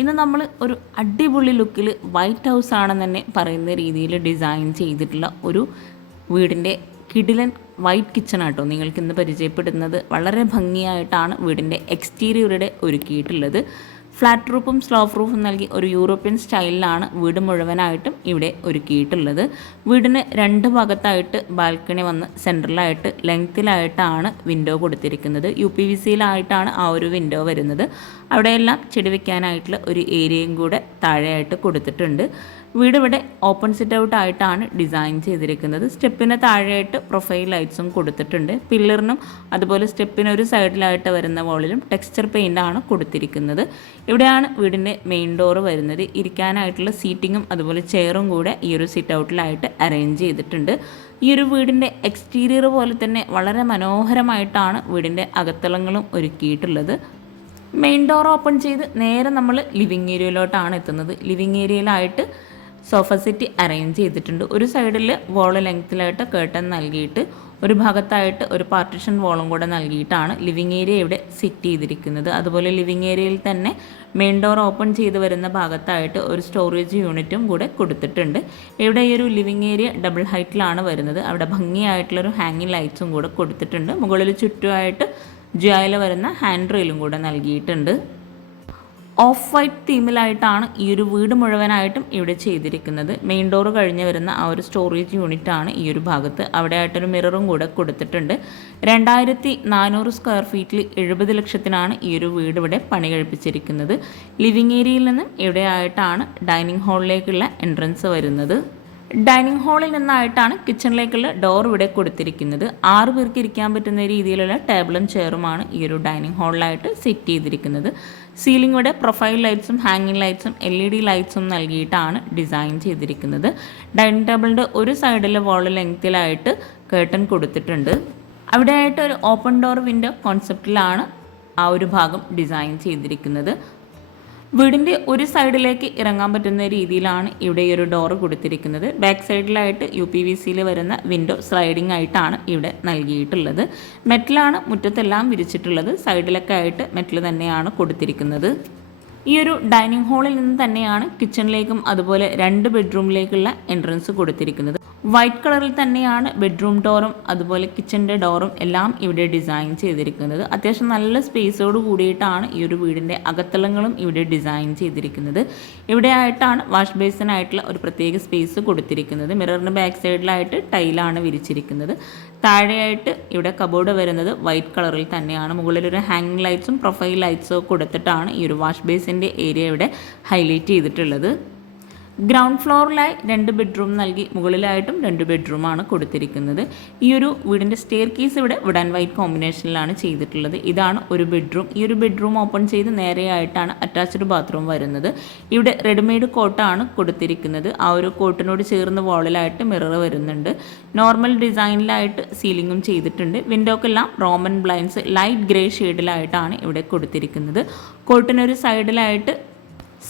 ഇന്ന് നമ്മൾ ഒരു അടിപൊളി ലുക്കിൽ വൈറ്റ് ഹൗസ് ആണെന്ന് തന്നെ പറയുന്ന രീതിയിൽ ഡിസൈൻ ചെയ്തിട്ടുള്ള ഒരു വീടിന്റെ കിടിലൻ വൈറ്റ് കിച്ചൺ ആട്ടോ നിങ്ങൾക്ക് ഇന്ന് പരിചയപ്പെടുന്നത്. വളരെ ഭംഗിയായിട്ടാണ് വീടിന്റെ എക്സ്റ്റീരിയറുടെ ഒരുക്കിയിട്ടുള്ളത്. ഫ്ലാറ്റ് റൂഫും സ്ലോ റൂഫും നൽകി ഒരു യൂറോപ്യൻ സ്റ്റൈലിലാണ് വീട് മുഴുവനായിട്ടും ഇവിടെ ഒരുക്കിയിട്ടുള്ളത്. വീടിന് രണ്ട് ഭാഗത്തായിട്ട് ബാൽക്കണി വന്ന് സെൻട്രലായിട്ട് ലെങ്ത്തിലായിട്ടാണ് വിൻഡോ കൊടുത്തിരിക്കുന്നത്. യു പി വി സിയിലായിട്ടാണ് ആ ഒരു വിൻഡോ വരുന്നത്. അവിടെയെല്ലാം ചെടി വെക്കാനായിട്ടുള്ള ഒരു ഏരിയയും കൂടെ താഴെയായിട്ട് കൊടുത്തിട്ടുണ്ട്. വീട് ഇവിടെ ഓപ്പൺ സിറ്റ് ഔട്ട് ആയിട്ടാണ് ഡിസൈൻ ചെയ്തിരിക്കുന്നത്. സ്റ്റെപ്പിന് താഴെയായിട്ട് പ്രൊഫൈൽ ലൈറ്റ്സും കൊടുത്തിട്ടുണ്ട്. പില്ലറിനും അതുപോലെ സ്റ്റെപ്പിന് ഒരു സൈഡിലായിട്ട് വരുന്ന വോളിലും ടെക്സ്ചർ പെയിന്റ് ആണ് കൊടുത്തിരിക്കുന്നത്. ഇവിടെയാണ് വീടിന്റെ മെയിൻ ഡോർ വരുന്നത്. ഇരിക്കാനായിട്ടുള്ള സീറ്റിങ്ങും അതുപോലെ ചെയറും കൂടെ ഈ ഒരു സിറ്റ് ഔട്ടിലായിട്ട് അറേഞ്ച് ചെയ്തിട്ടുണ്ട്. ഈ ഒരു വീടിന്റെ എക്സ്റ്റീരിയർ പോലെ തന്നെ വളരെ മനോഹരമായിട്ടാണ് വീടിന്റെ അകത്തളങ്ങളും ഒരുക്കിയിട്ടുള്ളത്. മെയിൻ ഡോർ ഓപ്പൺ ചെയ്ത് നേരെ നമ്മൾ ലിവിങ് ഏരിയയിലോട്ടാണ് എത്തുന്നത്. ലിവിങ് ഏരിയയിലായിട്ട് സോഫ സെറ്റ് അറേഞ്ച് ചെയ്തിട്ടുണ്ട്. ഒരു സൈഡിൽ വോൾ ലെങ്ത്തിലായിട്ട് കേട്ടൻ നൽകിയിട്ട് ഒരു ഭാഗത്തായിട്ട് ഒരു പാർട്ടിഷൻ വോളും കൂടെ നൽകിയിട്ടാണ് ലിവിങ് ഏരിയ ഇവിടെ സെറ്റ് ചെയ്തിരിക്കുന്നത്. അതുപോലെ ലിവിങ് ഏരിയയിൽ തന്നെ മെയിൻ ഡോർ ഓപ്പൺ ചെയ്ത് വരുന്ന ഭാഗത്തായിട്ട് ഒരു സ്റ്റോറേജ് യൂണിറ്റും കൂടെ കൊടുത്തിട്ടുണ്ട്. ഇവിടെ ഈ ഒരു ലിവിങ് ഏരിയ ഡബിൾ ഹൈറ്റിലാണ് വരുന്നത്. അവിടെ ഭംഗിയായിട്ടുള്ളൊരു ഹാങ്ങിങ് ലൈറ്റ്സും കൂടെ കൊടുത്തിട്ടുണ്ട്. മുകളിൽ ചുറ്റുമായിട്ട് ജിയായിൽ വരുന്ന ഹാൻഡ് റെയിലും കൂടെ നൽകിയിട്ടുണ്ട്. ഓഫ് വൈറ്റ് തീമിലായിട്ടാണ് ഈ ഒരു വീട് മുഴുവനായിട്ടും ഇവിടെ ചെയ്തിരിക്കുന്നത്. മെയിൻ ഡോർ കഴിഞ്ഞ് വരുന്ന ആ ഒരു സ്റ്റോറേജ് യൂണിറ്റ് ആണ് ഈ ഒരു ഭാഗത്ത്. അവിടെ ആയിട്ടൊരു മിററും കൂടെ കൊടുത്തിട്ടുണ്ട്. രണ്ടായിരത്തി നാനൂറ് സ്ക്വയർ ഫീറ്റിൽ എഴുപത് ലക്ഷത്തിനാണ് ഈ ഒരു വീട് ഇവിടെ പണി കഴിപ്പിച്ചിരിക്കുന്നത്. ലിവിങ് ഏരിയയിൽ നിന്നും ഇവിടെ ആയിട്ടാണ് ഡൈനിങ് ഹാളിലേക്കുള്ള എൻട്രൻസ് വരുന്നത്. ഡൈനിങ് ഹാളിൽ നിന്നായിട്ടാണ് കിച്ചണിലേക്കുള്ള ഡോർ ഇവിടെ കൊടുത്തിരിക്കുന്നത്. ആറ് പേർക്ക് ഇരിക്കാൻ പറ്റുന്ന രീതിയിലുള്ള ടേബിളും ചെയറുമാണ് ഈ ഒരു ഡൈനിങ് ഹാളിലായിട്ട് സെറ്റ് ചെയ്തിരിക്കുന്നത്. സീലിംഗ് ഇവിടെ പ്രൊഫൈൽ ലൈറ്റ്സും ഹാങ്ങിങ് ലൈറ്റ്സും എൽ ഇ ഡി ലൈറ്റ്സും നൽകിയിട്ടാണ് ഡിസൈൻ ചെയ്തിരിക്കുന്നത്. ഡൈനിങ് ടേബിളിന്റെ ഒരു സൈഡിലെ വാൾ ലെങ്ത്തിലായിട്ട് കേട്ടൺ കൊടുത്തിട്ടുണ്ട്. അവിടെയായിട്ട് ഒരു ഓപ്പൺ ഡോർ വിൻഡോ കോൺസെപ്റ്റിലാണ് ആ ഒരു ഭാഗം ഡിസൈൻ ചെയ്തിരിക്കുന്നത്. വീടിന്റെ ഒരു സൈഡിലേക്ക് ഇറങ്ങാൻ പറ്റുന്ന രീതിയിലാണ് ഇവിടെ ഈ ഒരു ഡോറ് കൊടുത്തിരിക്കുന്നത്. ബാക്ക് സൈഡിലായിട്ട് യു പി വി സിയിൽ വരുന്ന വിൻഡോ സ്ലൈഡിംഗ് ആയിട്ടാണ് ഇവിടെ നൽകിയിട്ടുള്ളത്. മെറ്റലാണ് മുറ്റത്തെല്ലാം വിരിച്ചിട്ടുള്ളത്. സൈഡിലൊക്കെ ആയിട്ട് മെറ്റൽ തന്നെയാണ് കൊടുത്തിരിക്കുന്നത്. ഈ ഒരു ഡൈനിങ് ഹാളിൽ നിന്ന് തന്നെയാണ് കിച്ചണിലേക്കും അതുപോലെ രണ്ട് ബെഡ്റൂമിലേക്കുള്ള എൻട്രൻസ് കൊടുത്തിരിക്കുന്നത്. വൈറ്റ് കളറിൽ തന്നെയാണ് ബെഡ്റൂം ഡോറും അതുപോലെ കിച്ചന്റെ ഡോറും എല്ലാം ഇവിടെ ഡിസൈൻ ചെയ്തിരിക്കുന്നത്. അത്യാവശ്യം നല്ല സ്പേസോട് കൂടിയിട്ടാണ് ഈ ഒരു വീടിന്റെ അകത്തളങ്ങളും ഇവിടെ ഡിസൈൻ ചെയ്തിരിക്കുന്നത്. ഇവിടെ ആയിട്ടാണ് വാഷ് ബേസിനായിട്ടുള്ള ഒരു പ്രത്യേക സ്പേസ് കൊടുത്തിരിക്കുന്നത്. മിററിന് ബാക്ക് സൈഡിലായിട്ട് ടൈലാണ് വിരിച്ചിരിക്കുന്നത്. താഴെയായിട്ട് ഇവിടെ കബോർഡ് വരുന്നത് വൈറ്റ് കളറിൽ തന്നെയാണ്. മുകളിൽ ഒരു ലൈറ്റ്സും പ്രൊഫൈൽ ലൈറ്റ്സും കൊടുത്തിട്ടാണ് ഈ ഒരു വാഷ് ബേസിന്റെ ഏരിയ ഇവിടെ ഹൈലൈറ്റ് ചെയ്തിട്ടുള്ളത്. ഗ്രൗണ്ട് ഫ്ലോറിലായി രണ്ട് ബെഡ്റൂം നൽകി മുകളിലായിട്ടും രണ്ട് ബെഡ്റൂമാണ് കൊടുത്തിരിക്കുന്നത്. ഈ ഒരു വീടിന്റെ സ്റ്റെയർ കേസ് ഇവിടെ വുഡ് ആൻഡ് വൈറ്റ് കോമ്പിനേഷനിലാണ് ചെയ്തിട്ടുള്ളത്. ഇതാണ് ഒരു ബെഡ്റൂം. ഈ ഒരു ബെഡ്റൂം ഓപ്പൺ ചെയ്ത് നേരെയായിട്ടാണ് അറ്റാച്ച്ഡ് ബാത്റൂം വരുന്നത്. ഇവിടെ റെഡിമെയ്ഡ് കോട്ടാണ് കൊടുത്തിരിക്കുന്നത്. ആ ഒരു കോട്ടിനോട് ചേർന്ന് വാളിലായിട്ട് മിറർ വരുന്നുണ്ട്. നോർമൽ ഡിസൈനിലായിട്ട് സീലിങ്ങും ചെയ്തിട്ടുണ്ട്. വിൻഡോക്കെല്ലാം റോമൻ ബ്ലൈൻസ് ലൈറ്റ് ഗ്രേ ഷെയ്ഡിലായിട്ടാണ് ഇവിടെ കൊടുത്തിരിക്കുന്നത്. കോട്ടിനൊരു സൈഡിലായിട്ട്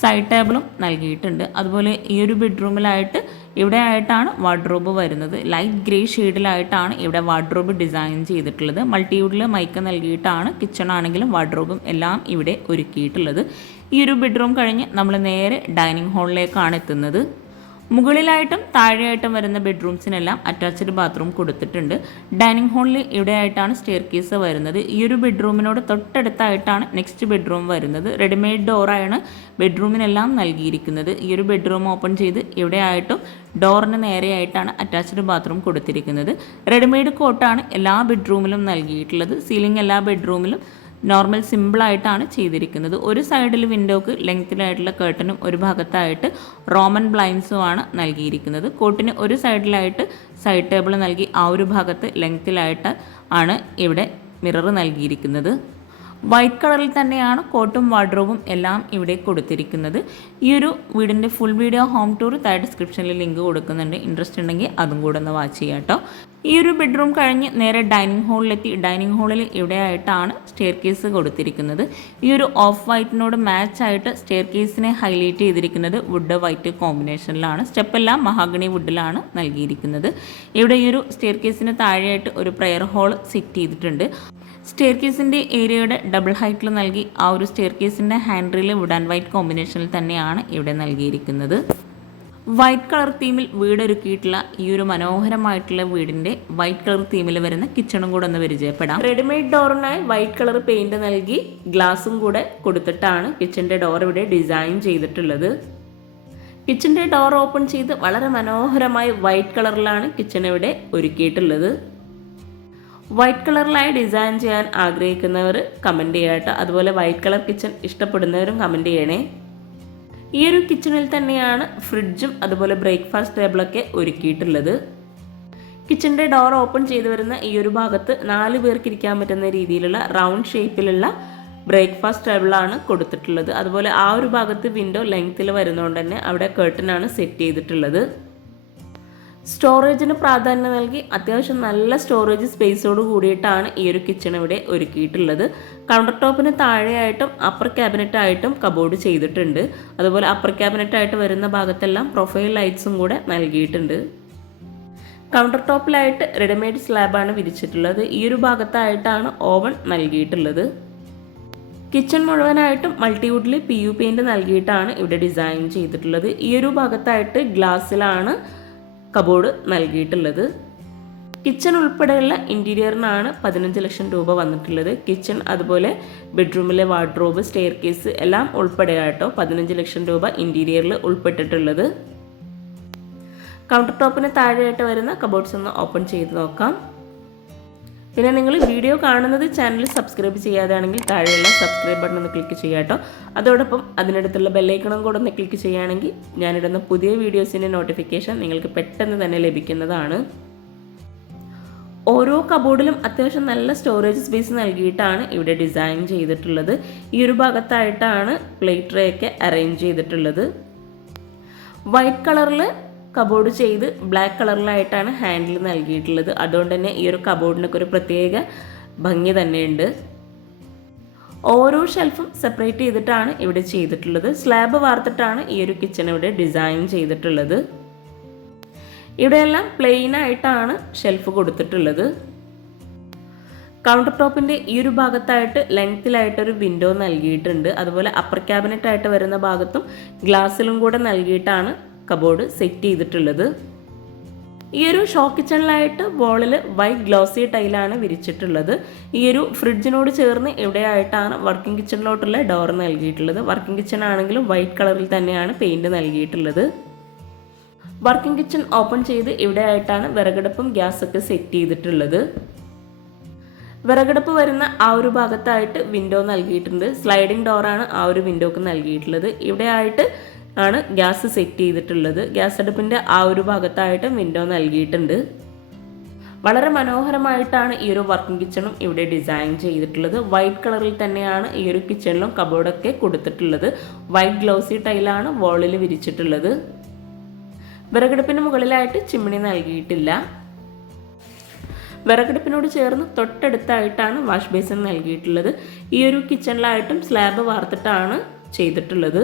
സൈഡ് ടേബിളും നൽകിയിട്ടുണ്ട്. അതുപോലെ ഈ ഒരു ബെഡ്റൂമിലായിട്ട് ഇവിടെ ആയിട്ടാണ് വാർഡ്രോബ് വരുന്നത്. ലൈറ്റ് ഗ്രേ ഷെയ്ഡിലായിട്ടാണ് ഇവിടെ വാർഡ്രോബ് ഡിസൈൻ ചെയ്തിട്ടുള്ളത്. മൾട്ടിവുഡിൽ മൈക്ക് നൽകിയിട്ടാണ് കിച്ചൺ ആണെങ്കിലും വാർഡ്രോബും എല്ലാം ഇവിടെ ഒരുക്കിയിട്ടുള്ളത്. ഈ ഒരു ബെഡ്റൂം കഴിഞ്ഞ് നമ്മൾ നേരെ ഡൈനിങ് ഹാളിലേക്കാണ് എത്തുന്നത്. മുകളിലായിട്ടും താഴെയായിട്ടും വരുന്ന ബെഡ്റൂംസിനെല്ലാം അറ്റാച്ച്ഡ് ബാത്റൂം കൊടുത്തിട്ടുണ്ട്. ഡൈനിങ് ഹാളിൽ ഇവിടെയായിട്ടാണ് സ്റ്റെയർ കേസ് വരുന്നത്. ഈ ഒരു ബെഡ്റൂമിനോട് തൊട്ടടുത്തായിട്ടാണ് നെക്സ്റ്റ് ബെഡ്റൂം വരുന്നത്. റെഡിമെയ്ഡ് ഡോറാണ് ബെഡ്റൂമിനെല്ലാം നൽകിയിരിക്കുന്നത്. ഈ ഒരു ബെഡ്റൂം ഓപ്പൺ ചെയ്ത് ഇവിടെയായിട്ടും ഡോറിന് നേരെയായിട്ടാണ് അറ്റാച്ച്ഡ് ബാത്റൂം കൊടുത്തിരിക്കുന്നത്. റെഡിമെയ്ഡ് കോട്ടാണ് എല്ലാ ബെഡ്റൂമിലും നൽകിയിട്ടുള്ളത്. സീലിംഗ് എല്ലാ ബെഡ്റൂമിലും നോർമൽ സിമ്പിളായിട്ടാണ് ചെയ്തിരിക്കുന്നത്. ഒരു സൈഡിൽ വിൻഡോക്ക് ലെങ്ത്തിലായിട്ടുള്ള കേട്ടനും ഒരു ഭാഗത്തായിട്ട് റോമൻ ബ്ലൈൻസുമാണ് നൽകിയിരിക്കുന്നത്. കോട്ടിന് ഒരു സൈഡിലായിട്ട് സൈഡ് ടേബിൾ നൽകി ആ ഒരു ഭാഗത്ത് ലെങ്ത്തിലായിട്ട് ആണ് ഇവിടെ മിറർ നൽകിയിരിക്കുന്നത്. വൈറ്റ് കളറിൽ തന്നെയാണ് കോട്ടും വാർഡ്രോബും എല്ലാം ഇവിടെ കൊടുത്തിരിക്കുന്നത്. ഈ ഒരു വീടിന്റെ ഫുൾ വീഡിയോ ഹോം ടൂർ താഴെ ഡിസ്ക്രിപ്ഷനിൽ ലിങ്ക് കൊടുക്കുന്നുണ്ട്. ഇൻട്രസ്റ്റ് ഉണ്ടെങ്കിൽ അതും കൂടെ ഒന്ന് വാച്ച് ചെയ്യാം കേട്ടോ ഈ ഒരു ബെഡ്റൂം കഴിഞ്ഞ് നേരെ ഡൈനിങ് ഹാളിലെത്തി. ഡൈനിങ് ഹാളിൽ ഇവിടെയായിട്ടാണ് സ്റ്റെയർ കേസ് കൊടുത്തിരിക്കുന്നത്? ഈ ഒരു ഓഫ് വൈറ്റിനോട് മാച്ച് ആയിട്ട് സ്റ്റെയർ കേസിനെ ഹൈലൈറ്റ് ചെയ്തിരിക്കുന്നത് വുഡ് വൈറ്റ് കോമ്പിനേഷനിലാണ്. സ്റ്റെപ്പെല്ലാം മഹാഗണി വുഡിലാണ് നൽകിയിരിക്കുന്നത്. ഇവിടെ ഈ ഒരു സ്റ്റെയർ കേസിന് താഴെയായിട്ട് ഒരു പ്രെയർ ഹോൾ സെറ്റ് ചെയ്തിട്ടുണ്ട്. സ്റ്റെയർ കേസിന്റെ ഏരിയയുടെ ഡബിൾ ഹൈറ്റിൽ നൽകി ആ ഒരു സ്റ്റെയർ കേസിന്റെ ഹാൻഡിൽ വുഡ് ആൻഡ് വൈറ്റ് കോമ്പിനേഷനിൽ തന്നെയാണ് ഇവിടെ നൽകിയിരിക്കുന്നത്. വൈറ്റ് കളർ തീമിൽ വീടൊരുക്കിയിട്ടുള്ള ഈ ഒരു മനോഹരമായിട്ടുള്ള വീടിന്റെ വൈറ്റ് കളർ തീമിൽ വരുന്ന കിച്ചണും കൂടെ ഒന്ന് പരിചയപ്പെടാം. റെഡിമെയ്ഡ് ഡോറിനായി വൈറ്റ് കളർ പെയിന്റ് നൽകി ഗ്ലാസും കൂടെ കൊടുത്തിട്ടാണ് കിച്ചന്റെ ഡോർ ഇവിടെ ഡിസൈൻ ചെയ്തിട്ടുള്ളത്. കിച്ചന്റെ ഡോർ ഓപ്പൺ ചെയ്ത് വളരെ മനോഹരമായി വൈറ്റ് കളറിലാണ് കിച്ചൺ ഇവിടെ ഒരുക്കിയിട്ടുള്ളത്. വൈറ്റ് കളറിലായി ഡിസൈൻ ചെയ്യാൻ ആഗ്രഹിക്കുന്നവർ കമന്റ് ചെയ്യാട്ടോ. അതുപോലെ വൈറ്റ് കളർ കിച്ചൺ ഇഷ്ടപ്പെടുന്നവരും കമന്റ് ചെയ്യണേ. ഈ ഒരു കിച്ചണിൽ തന്നെയാണ് ഫ്രിഡ്ജും അതുപോലെ ബ്രേക്ക്ഫാസ്റ്റ് ടേബിളൊക്കെ ഒരുക്കിയിട്ടുള്ളത്. കിച്ചണിന്റെ ഡോർ ഓപ്പൺ ചെയ്തു വരുന്ന ഈ ഒരു ഭാഗത്ത് നാല് പേർക്ക് ഇരിക്കാൻ പറ്റുന്ന രീതിയിലുള്ള റൗണ്ട് ഷേപ്പിലുള്ള ബ്രേക്ക്ഫാസ്റ്റ് ടേബിളാണ് കൊടുത്തിട്ടുള്ളത്. അതുപോലെ ആ ഒരു ഭാഗത്ത് വിൻഡോ ലെങ്ത്തിൽ വരുന്നതുകൊണ്ട് തന്നെ അവിടെ കേർട്ടനാണ് സെറ്റ് ചെയ്തിട്ടുള്ളത്. സ്റ്റോറേജിന് പ്രാധാന്യം നൽകി അത്യാവശ്യം നല്ല സ്റ്റോറേജ് സ്പേസോട് കൂടിയിട്ടാണ് ഈ ഒരു കിച്ചൺ ഇവിടെ ഒരുക്കിയിട്ടുള്ളത്. കൗണ്ടർ ടോപ്പിന് താഴെയായിട്ടും അപ്പർ ക്യാബിനറ്റ് ആയിട്ടും കബോർഡ് ചെയ്തിട്ടുണ്ട്. അതുപോലെ അപ്പർ ക്യാബിനറ്റ് ആയിട്ട് വരുന്ന ഭാഗത്തെല്ലാം പ്രൊഫൈൽ ലൈറ്റ്സും കൂടെ നൽകിയിട്ടുണ്ട്. കൗണ്ടർ ടോപ്പിലായിട്ട് റെഡിമെയ്ഡ് സ്ലാബാണ് വിരിച്ചിട്ടുള്ളത്. ഈ ഒരു ഭാഗത്തായിട്ടാണ് ഓവൻ നൽകിയിട്ടുള്ളത്. കിച്ചൺ മുഴുവനായിട്ടും മൾട്ടിവുഡിൽ പി യു പെയിന്റ് നൽകിയിട്ടാണ് ഇവിടെ ഡിസൈൻ ചെയ്തിട്ടുള്ളത്. ഈ ഒരു ഭാഗത്തായിട്ട് ഗ്ലാസ്സിലാണ് കബോർഡ് നൽകിയിട്ടുള്ളത്. കിച്ചൺ ഉൾപ്പെടെയുള്ള ഇന്റീരിയറിനാണ് പതിനഞ്ച് ലക്ഷം രൂപ വന്നിട്ടുള്ളത്. കിച്ചൺ അതുപോലെ ബെഡ്റൂമിലെ വാർഡ്രോബ് സ്റ്റെയർ കേസ് എല്ലാം ഉൾപ്പെടെയാട്ടോ പതിനഞ്ച് ലക്ഷം രൂപ ഇന്റീരിയറിൽ ഉൾപ്പെട്ടിട്ടുള്ളത്. കൗണ്ടർ ടോപ്പിന് താഴെയായിട്ട് വരുന്ന കബോർഡ്സ് ഒന്ന് ഓപ്പൺ ചെയ്ത് നോക്കാം. പിന്നെ നിങ്ങൾ വീഡിയോ കാണുന്നത് ചാനൽ സബ്സ്ക്രൈബ് ചെയ്യാതാണെങ്കിൽ താഴെയുള്ള സബ്സ്ക്രൈബ് ബട്ടൺ ഒന്ന് ക്ലിക്ക് ചെയ്യുക കേട്ടോ. അതോടൊപ്പം അതിനടുത്തുള്ള ബെല്ലൈക്കണം കൂടെ ഒന്ന് ക്ലിക്ക് ചെയ്യുകയാണെങ്കിൽ ഞാനിടുന്ന പുതിയ വീഡിയോസിന്റെ നോട്ടിഫിക്കേഷൻ നിങ്ങൾക്ക് പെട്ടെന്ന് തന്നെ ലഭിക്കുന്നതാണ്. ഓരോ കബോർഡിലും അത്യാവശ്യം നല്ല സ്റ്റോറേജ് സ്പേസ് നൽകിയിട്ടാണ് ഇവിടെ ഡിസൈൻ ചെയ്തിട്ടുള്ളത്. ഈ ഒരു ഭാഗത്തായിട്ടാണ് പ്ലേറ്റ് ട്രേ ഒക്കെ അറേഞ്ച് ചെയ്തിട്ടുള്ളത്. വൈറ്റ് കളറിൽ കബോർഡ് ചെയ്ത് ബ്ലാക്ക് കളറിലായിട്ടാണ് ഹാൻഡിൽ നൽകിയിട്ടുള്ളത്. അതുകൊണ്ട് തന്നെ ഈ ഒരു കബോർഡിനൊക്കെ ഒരു പ്രത്യേക ഭംഗി തന്നെയുണ്ട്. ഓരോ ഷെൽഫും സെപ്പറേറ്റ് ചെയ്തിട്ടാണ് ഇവിടെ ചെയ്തിട്ടുള്ളത്. സ്ലാബ് വാർത്തിട്ടാണ് ഈ ഒരു കിച്ചൺ ഇവിടെ ഡിസൈൻ ചെയ്തിട്ടുള്ളത്. ഇവിടെയെല്ലാം പ്ലെയിൻ ആയിട്ടാണ് ഷെൽഫ് കൊടുത്തിട്ടുള്ളത്. കൗണ്ടർ ടോപ്പിന്റെ ഈ ഒരു ഭാഗത്തായിട്ട് ലെങ്ത്തിലായിട്ടൊരു വിൻഡോ നൽകിയിട്ടുണ്ട്. അതുപോലെ അപ്പർ ക്യാബിനറ്റ് ആയിട്ട് വരുന്ന ഭാഗത്തും ഗ്ലാസ്സിലും കൂടെ നൽകിയിട്ടാണ് കബോർഡ് സെറ്റ് ചെയ്തിട്ടുള്ളത്. ഈ ഒരു ഷോ കിച്ചണിലായിട്ട് വോളിൽ വൈറ്റ് ഗ്ലോസി ടൈലാണ് വിരിച്ചിട്ടുള്ളത്. ഈ ഒരു ഫ്രിഡ്ജിനോട് ചേർന്ന് ഇവിടെയായിട്ടാണ് വർക്കിംഗ് കിച്ചണിലോട്ടുള്ള ഡോർ നൽകിയിട്ടുള്ളത്? വർക്കിംഗ് കിച്ചൺ ആണെങ്കിലും വൈറ്റ് കളറിൽ തന്നെയാണ് പെയിന്റ് നൽകിയിട്ടുള്ളത്. വർക്കിംഗ് കിച്ചൺ ഓപ്പൺ ചെയ്ത് ഇവിടെയായിട്ടാണ് വിറകടുപ്പും ഗ്യാസൊക്കെ സെറ്റ് ചെയ്തിട്ടുള്ളത്? വിറകടുപ്പ് വരുന്ന ആ ഒരു ഭാഗത്തായിട്ട് വിൻഡോ നൽകിയിട്ടുണ്ട്. സ്ലൈഡിംഗ് ഡോറാണ് ആ ഒരു വിൻഡോക്ക് നൽകിയിട്ടുള്ളത്. ഇവിടെ ആയിട്ട് ആണ് ഗ്യാസ് സെറ്റ് ചെയ്തിട്ടുള്ളത്. ഗ്യാസ് അടുപ്പിന്റെ ആ ഒരു ഭാഗത്തായിട്ട് വിൻഡോ നൽകിയിട്ടുണ്ട്. വളരെ മനോഹരമായിട്ടാണ് ഈ ഒരു വർക്കിംഗ് കിച്ചണും ഇവിടെ ഡിസൈൻ ചെയ്തിട്ടുള്ളത്. വൈറ്റ് കളറിൽ തന്നെയാണ് ഈ ഒരു കിച്ചണിലും കബോർഡൊക്കെ കൊടുത്തിട്ടുള്ളത്. വൈറ്റ് ഗ്ലൗസി ടൈലാണ് വാളിൽ വിരിച്ചിട്ടുള്ളത്. വിറകടുപ്പിന് മുകളിലായിട്ട് ചിമ്മിണി നൽകിയിട്ടില്ല. വിറകടുപ്പിനോട് ചേർന്ന് തൊട്ടടുത്തായിട്ടാണ് വാഷ് ബേസിൻ നൽകിയിട്ടുള്ളത്. ഈ ഒരു കിച്ചണിലായിട്ടും സ്ലാബ് വാർത്തിട്ടാണ് ചെയ്തിട്ടുള്ളത്.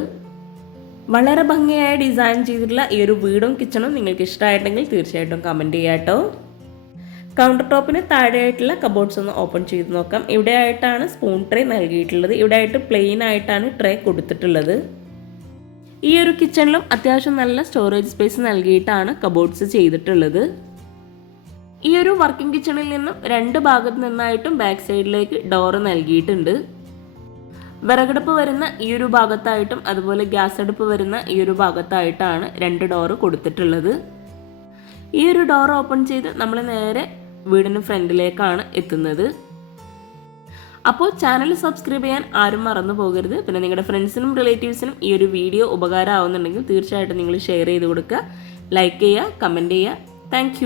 വളരെ ഭംഗിയായ ഡിസൈൻ ചെയ്തിട്ടുള്ള ഈ ഒരു വീടും കിച്ചണും നിങ്ങൾക്ക് ഇഷ്ടമായിട്ടുണ്ടെങ്കിൽ തീർച്ചയായിട്ടും കമന്റ് ചെയ്യാം കേട്ടോ കൗണ്ടർ ടോപ്പിന് താഴെയായിട്ടുള്ള കബോർഡ്സ് ഒന്ന് ഓപ്പൺ ചെയ്ത് നോക്കാം. ഇവിടെ ആയിട്ടാണ് സ്പൂൺ ട്രേ നൽകിയിട്ടുള്ളത്. ഇവിടെ ആയിട്ട് പ്ലെയിൻ ആയിട്ടാണ് ട്രേ കൊടുത്തിട്ടുള്ളത്. ഈ ഒരു കിച്ചണിലും അത്യാവശ്യം നല്ല സ്റ്റോറേജ് സ്പേസ് നൽകിയിട്ടാണ് കബോർഡ്സ് ചെയ്തിട്ടുള്ളത്. ഈ ഒരു വർക്കിംഗ് കിച്ചണിൽ നിന്നും രണ്ട് ഭാഗത്ത് നിന്നായിട്ടും ബാക്ക് സൈഡിലേക്ക് ഡോറ് നൽകിയിട്ടുണ്ട്. വിറകടുപ്പ് വരുന്ന ഈ ഒരു ഭാഗത്തായിട്ടും അതുപോലെ ഗ്യാസ് അടുപ്പ് വരുന്ന ഈ ഒരു ഭാഗത്തായിട്ടാണ് രണ്ട് ഡോറ് കൊടുത്തിട്ടുള്ളത്. ഈ ഒരു ഡോർ ഓപ്പൺ ചെയ്ത് നമ്മൾ നേരെ വീടിന് ഫ്രണ്ടിലേക്കാണ് എത്തുന്നത്. അപ്പോൾ ചാനൽ സബ്സ്ക്രൈബ് ചെയ്യാൻ ആരും മറന്നു പോകരുത്. പിന്നെ നിങ്ങളുടെ ഫ്രണ്ട്സിനും റിലേറ്റീവ്സിനും ഈ ഒരു വീഡിയോ ഉപകാരമാവുന്നുണ്ടെങ്കിൽ തീർച്ചയായിട്ടും നിങ്ങൾ ഷെയർ ചെയ്ത് കൊടുക്കുക. ലൈക്ക് ചെയ്യുക കമന്റ് ചെയ്യുക. താങ്ക്